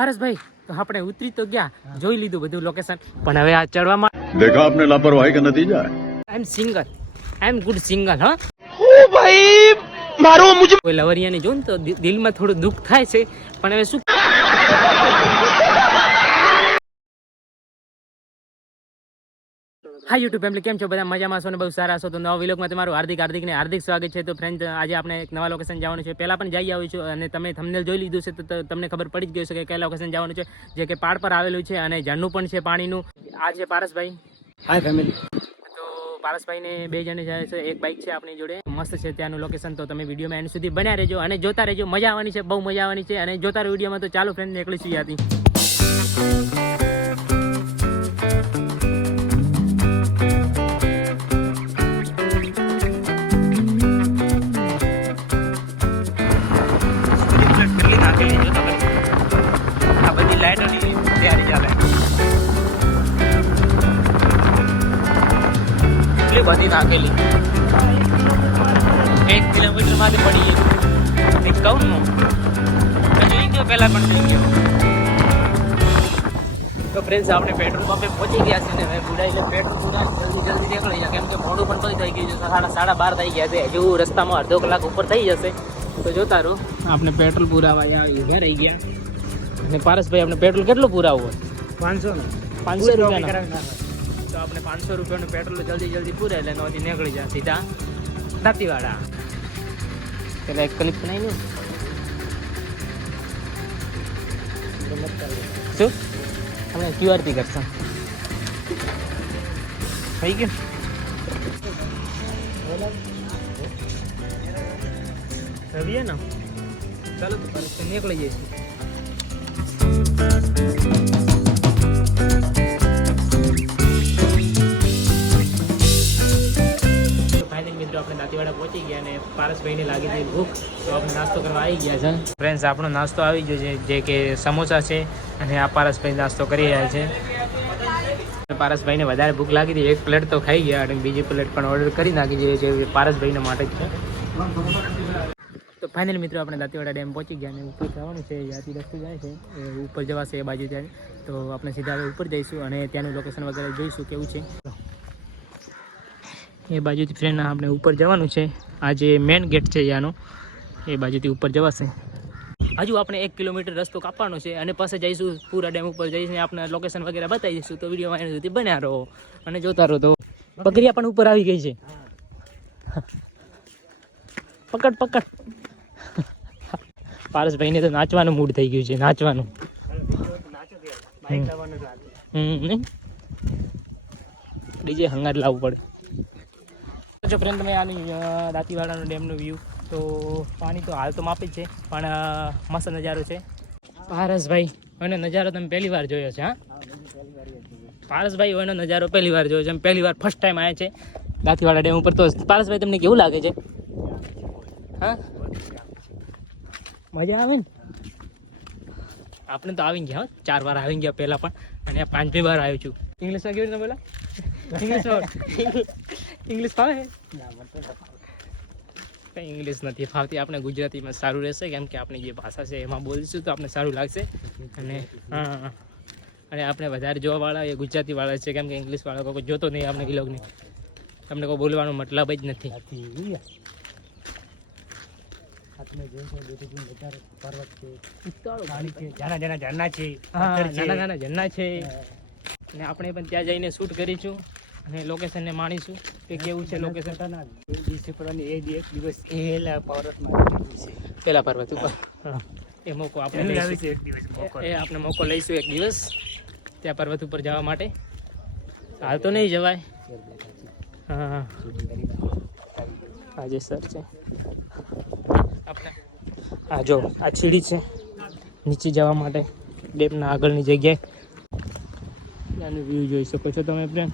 પારસભાઈ તો આપણે ઉતરી તો ગયા, જોઈ લીધું બધું લોકેશન, પણ હવે આ ચડવામાં देखा आपने लापरवाही का नतीजा है। I am single, I am good single. હા ओ भाई मारो मुझे। કોઈ લવરિયાને જોઉં તો દિલમાં થોડું દુઃખ થાય છે, પણ હવે શું. હા યુટ્યુબ ફેમિલી, કેમ છો બધા? મજામાં છો ને? બહુ સારા છો. તો નવા વિલોગમાં તમારું હાર્દિક સ્વાગત છે. તો ફ્રેન્ડ, આજે આપણે એક નવા લોકેશન જવાનું છે. પહેલાં પણ જઈ આવ્યું છું અને તમે થંબનેલ જોઈ લીધું છે, તો તમને ખબર પડી જ ગઈ છે કે કયા લોકેશન જવાનું છે, જે કે પાડ પર આવેલું છે અને ઝરણું પણ છે પાણીનું. આ છે પારસભાઈ. हाय फैमिली। તો પારસભાઈને 2 જણે જાય છે, એક બાઇક છે આપણી જોડે. મસ્ત છે ત્યાંનું લોકેશન, તો તમે વિડીયોમાં એન્ડ સુધી બન્યા રહેજો અને જોતા રહેજો. મજા આવવાની છે, બહુ મજા આવવાની છે. અને જોતા રહો વિડીયોમાં. તો ચાલો ફ્રેન્ડ, નીકળી છીએ હતી. આ બધી લાઈટોની તૈયારી ચાલે. એટલી બધી નાખેલી, 1 કિલોમીટર માંથી પડી ગઈ. કહું ને, જોઈ ગયો પહેલા પણ જોઈ ગયો. તો ફ્રેન્ડ્સ, આપણે પેટ્રોલ પંપે પહોંચી ગયા છે ને હવે બુડાઈ પેટ્રોલ જલ્દી નીકળી જાય, કેમ કે મોડું પણ બંધ થઈ ગયું છે. 12:30 થઈ ગયા છે. હજુ રસ્તામાં અડધો કલાક ઉપર થઈ જશે. તો જોતા રહો. આપણે પેટ્રોલ પુરાવા ઊભા રહી ગયા. અને પારસભાઈ, આપણે પેટ્રોલ કેટલું પુરાવવું હોય? 500 રૂપિયાનું. તો આપણે 500 રૂપિયાનું પેટ્રોલ જલ્દી પૂરે એટલે નોથી નીકળી જાય સીધા દાંતીવાડા. પેલા એક ક્લિપ બનાવી શું આપણે QR થી કરશું. થઈ ગયું. રવિએ ને ચાલો તો નીકળી જઈશું. મિત્રો, આપણે દાંતીવાડા પહોંચી ગયા અને પારસભાઈને લાગી હતી ભૂખ, તો આપણે નાસ્તો કરવા આવી ગયા છે. ફ્રેન્ડ્સ, આપણો નાસ્તો આવી ગયો છે, જે કે સમોસા છે. અને આ પારસભાઈ નાસ્તો કરી રહ્યા છે. પારસભાઈને વધારે ભૂખ લાગી હતી, 1 પ્લેટ તો ખાઈ ગયા અને બીજી પ્લેટ પણ ઓર્ડર કરી નાખી છે, જે પારસભાઈને માટે જ છે. તો ફાઇનલી મિત્રો, આપણે દાંતીવાડા ડેમ પહોંચી ગયા અને ઉપર જવાનું છે. ત્યાંથી રસ્તો જાય છે, એ ઉપર જવાશે એ બાજુ ત્યારે. તો આપણે સીધા હવે ઉપર જઈશું અને ત્યાંનું લોકેશન વગેરે જોઈશું કેવું છે. એ બાજુથી ફ્રેન્ડ આપણે ઉપર જવાનું છે. આ જે મેન ગેટ છે ત્યાંનો, એ બાજુથી ઉપર જવાશે. હજુ આપણે 1 કિલોમીટર રસ્તો કાપવાનો છે અને પાસે જઈશું પૂરા ડેમ ઉપર જઈને આપણે લોકેશન વગેરે બતાવી દઈશું. તો વિડીયોમાં એના સુધી બન્યા રહો અને જોતા રહો. તો બકરીયા પણ ઉપર આવી ગઈ છે. પકડ. પારસભાઈને તો નાચવાનું મૂડ થઈ ગયું છે, નાચવાનું. ડીજે હંગાર લાવવું પડે. જો ફ્રેન્ડ, તમે આની દાંતીવાડાનો ડેમનો વ્યૂ, તો પાણી તો હાલ તો માપી જ છે, પણ મસ્ત નજારો છે. પારસભાઈ, એનો નજારો તમે પહેલી વાર જોયો છે? હા પારસભાઈ, એનો નજારો પહેલી વાર જોયો છે. પહેલી વાર ફર્સ્ટ ટાઈમ આવ્યા છે દાંતીવાડા ડેમ ઉપર. તો પારસભાઈ, તમને કેવું લાગે છે? હા, મજા આવે ને? આપણે તો આવી ગયા, 4 વાર આવી ગયા પહેલાં પણ, અને 5મી વાર આવ્યો છું. ઇંગ્લિશમાં કેવી રીતે બોલા? ઇંગ્લિશ ફાવે? કંઈ ઇંગ્લિશ નથી ફાવતી. આપણે ગુજરાતીમાં સારું રહેશે, કેમ કે આપણી જે ભાષા છે એમાં બોલીશું તો આપણે સારું લાગશે. અને હા, અને આપણે વધારે જોવાવાળા એ ગુજરાતીવાળા છે, કેમ કે ઇંગ્લિશવાળા કોઈ જોતો નહીં આપણે વિલોગને. તમને કોઈ બોલવાનો મતલબ જ નથી. નાના ઝરણા છે. અને આપણે પણ ત્યાં જઈને શૂટ કરીશું અને લોકેશનને માણીશું કે કેવું છે લોકેશન. પેલા પર્વત ઉપર એ મોકો આપણે આપણે મોકો લઈશું એક દિવસ ત્યાં પર્વત ઉપર જવા માટે. હાલ તો નહીં જવાય. હા, આજે સર છે આપણે. આ જો, આ સીડી છે નીચે જવા માટે ડેમના આગળની જગ્યાએ. ત્યાંનું વ્યૂ જોઈ શકો છો તમે ફ્રેન્ડ.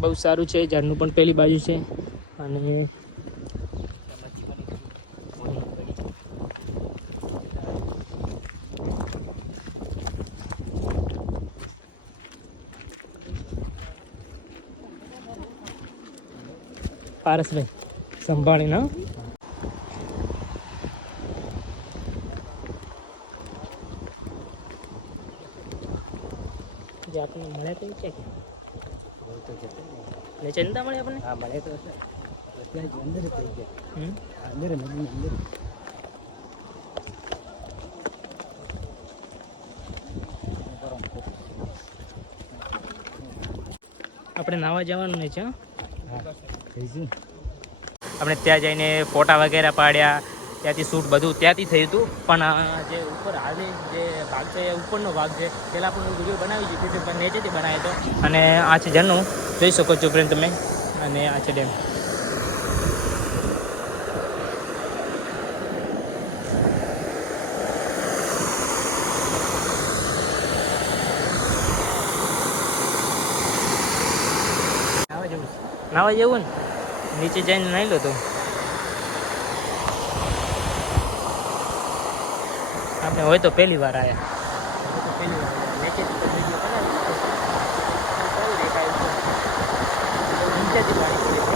બહુ સારું છે. ઝાડનું પણ પેલી બાજુ છે. અને પારસભાઈ સંભાળીને. જે આપણને મળે તો છે કે નીચે નતા મળે આપણને? હા મળે તો અત્યારે અંદર થઈ ગયા હમ અંદર નદીની અંદર આપણે નાવા જવાનું નહીં છે હં? જઈશું આપણે ત્યાં જઈને ફોટા વગેરે પાડ્યા, ત્યાંથી શૂટ બધું ત્યાંથી થયું હતું. પણ આ જે ઉપર હાલે જે ભાગ છે એ ઉપરનો ભાગ છે, પહેલાં પણ વિડીયો બનાવી દીધી હતી પણ નીચેથી બનાવ્યો હતો. અને આ છે ઝરણું, જોઈ શકો છો ફ્રેન્ડ તમે. અને આ છે ડેમ. નાવા જેવું ને, નીચે જઈને નાહી લો તો. આપણે હોય તો પહેલી વાર આવ્યા, નીચેથી તો વિડીયો બનાવી દીધો. સારું દેખાય છે. નીચેથી પાણી પડે છે.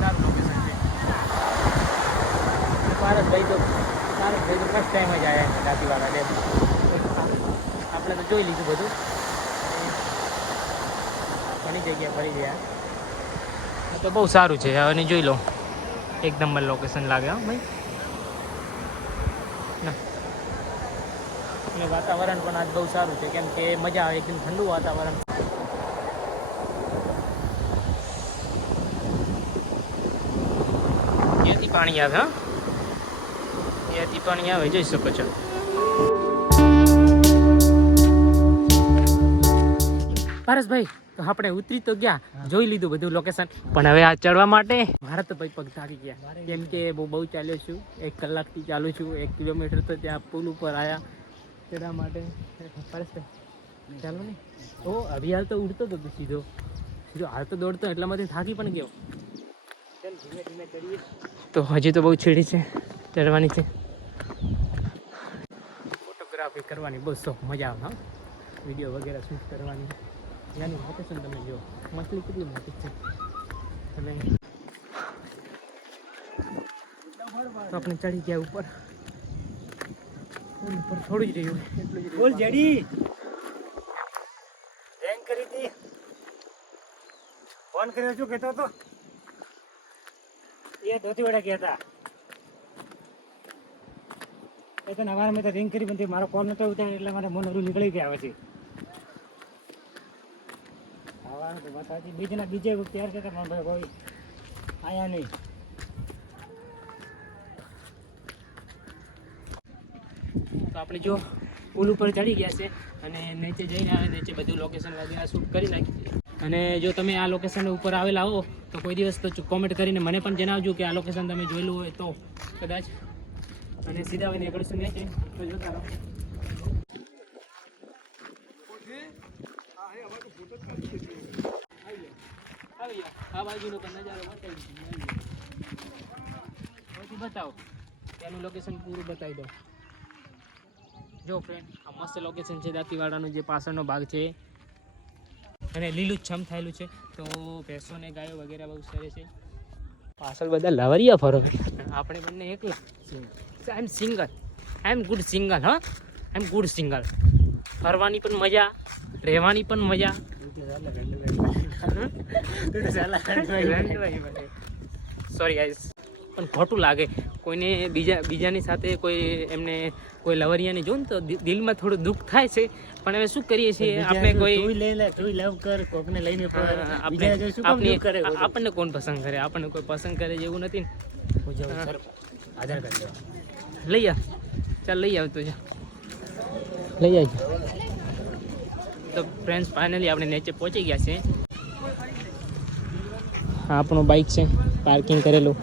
સારું લોકેશન છે. પારસભાઈ તો ફર્સ્ટ ટાઈમ જ આવ્યા છે દાંતીવાડા ડેમ. આપણે તો જોઈ લીધું બધું, ઘણી જગ્યા ફરી ગયા. તો બહુ સારું છે. હવે જોઈ લો, એક નંબર લોકેશન લાગે હા ભાઈ. અને વાતાવરણ પણ આજ બહુ સારું છે, કેમ કે મજા આવે, એકદમ ઠંડુ વાતાવરણ. ત્યાંથી પાણી આવે હા, ત્યાંથી પાણી આવે, જોઈ શકો છો. પારસભાઈ, તો આપણે ઉતરી તો ગયા, જોઈ લીધું બધું લોકેશન, પણ હવે આ ચડવા માટે મારા તો ભાઈ પગ થાકી ગયા, કેમ કે બહુ ચાલ્યો છું. 1 કલાકથી ચાલુ છું. 1 કિલોમીટર તો ત્યાં પુલ ઉપર આવ્યા ચડવા માટે. પારસભાઈ ચાલો ને. ઓ અભી હાલ તો ઉડતો હતો સીધો હાલ તો દોડતો, એટલામાંથી થાકી પણ ગયો. ચાલ ધીમે ધીમે કરીએ. તો હજી તો બહુ છેડી છે, ચડવાની છે. ફોટોગ્રાફી કરવાની બહુ શોખ, મજા આવે હા. વિડીયો વગેરે શૂટ કરવાની. ત્યાંની લોકેશન તમે જો, મછલી કેટલી મોટી છે. અને તો આપણે ચડી ગયા ઉપર. ઉપર થોડું જ રહ્યું, એટલું જ બોલ રહ્યું. જેડી રેન્ક કરી હતી, ફોન કર્યો શું કહેતો હતો? એ ધોતીવાડા ગયા હતા. એ તો નવા મેં તો રિંગ કરી પણ મારો ફોન નતો ઉઠાવ્યો એટલે મારે મોન નીકળી ગયા પછી. ખાવાનું તો બતાવતી બીજે તૈયાર કરતા પણ ભાઈ કોઈ આયા નહીં. તો આપણે જો પુલ ઉપર ચડી ગયા છે અને નીચે જઈને આવે, નીચે બધું લોકેશન વગેરે શૂટ કરી નાખી. અને જો તમે આ લોકેશન ઉપર આવેલા હો તો કોઈ દિવસ તો કોમેન્ટ કરીને મને પણ જણાવજો કે આ લોકેશન તમે જોયેલું હોય તો કદાચ. અને સીધા હોય નીકળશું નીચે તો જોતા રહો. આ બાજુનો પણ નજારો બતાવો, ત્યાંનું લોકેશન પૂરું બતાવી દો. જો ફ્રેન્ડ, આ મસ્ત લોકેશન છે દાંતીવાડાનું, જે પાછળનો ભાગ છે અને લીલું છમ થયેલું છે. તો ભેંસો ને ગાયો વગેરે બહુ સરસ છે. પાછળ બધા લવરિયા ફરો, આપણે બંને એકલા. I am single, I am good single હા, આઈ એમ ગુડ સિંગલ. ફરવાની પણ મજા, રહેવાની પણ મજા. સોરી ગાઈસ, પણ ખોટું લાગે કોઈને બીજાની સાથે કોઈ એમને કોઈ લવરિયાને જો ને તો દિલમાં થોડું દુઃખ થાય છે. પણ હવે શું કરીએ છીએ, આપણે કોઈ આપણને કોણ પસંદ કરે, આપણને કોઈ પસંદ કરે જેવું નથી ને. આધાર કાર્ડ લઈ આવ, ચાલ લઈ આવ, તું લઈ આવજો. તો ફ્રેન્ડ્સ ફાઇનલી આપણે નીચે પહોંચી ગયા છે. આપણું બાઇક છે પાર્કિંગ કરેલું,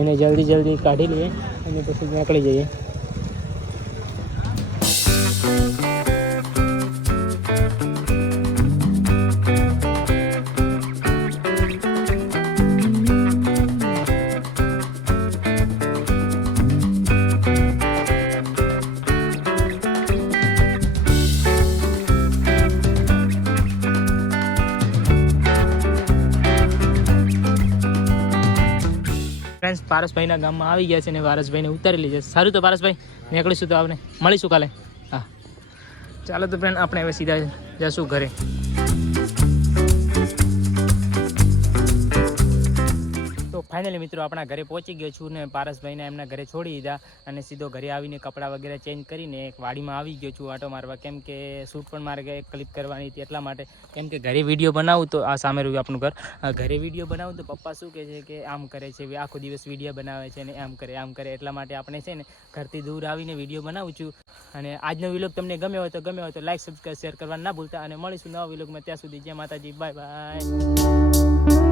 એને જલ્દી કાઢી લઈએ અને પછી નીકળી જઈએ. ફ્રેન્ડ્સ પારસભાઈના ગામમાં આવી ગયા છે અને પારસભાઈને ઉતારી લીધે. સારું તો પારસભાઈ નીકળીશું તો આપણે મળીશું કાલે. હા ચાલો તો ફ્રેન્ડ આપણે હવે સીધા જશું ઘરે. તો ફાઇનલી મિત્રો આપણા ઘરે પહોંચી ગયો છું ને પારસભાઈને એમના ઘરે છોડી દીધા અને સીધો ઘરે આવીને કપડાં વગેરે ચેન્જ કરીને એક વાડીમાં આવી ગયો છું આટો મારવા, કેમ કે શૂટ પણ મારે એક ક્લિપ કરવાની હતી એટલા માટે. કેમ કે ઘરે વિડીયો બનાવું તો આ સામે રહ્યું આપણું ઘર, ઘરે વિડીયો બનાવું તો પપ્પા શું કહે છે કે આમ કરે છે, આખો દિવસ વિડીયો બનાવે છે ને આમ કરે, એટલા માટે આપણે છે ને ઘરથી દૂર આવીને વિડીયો બનાવું છું. અને આજનો વિલોગ તમને ગમ્યો હોય તો લાઈક, સબસ્ક્રાઈબ, શેર કરવાનું ના ભૂલતા અને મળીશું નવા વિલોગમાં. ત્યાં સુધી જય માતાજી, બાય બાય.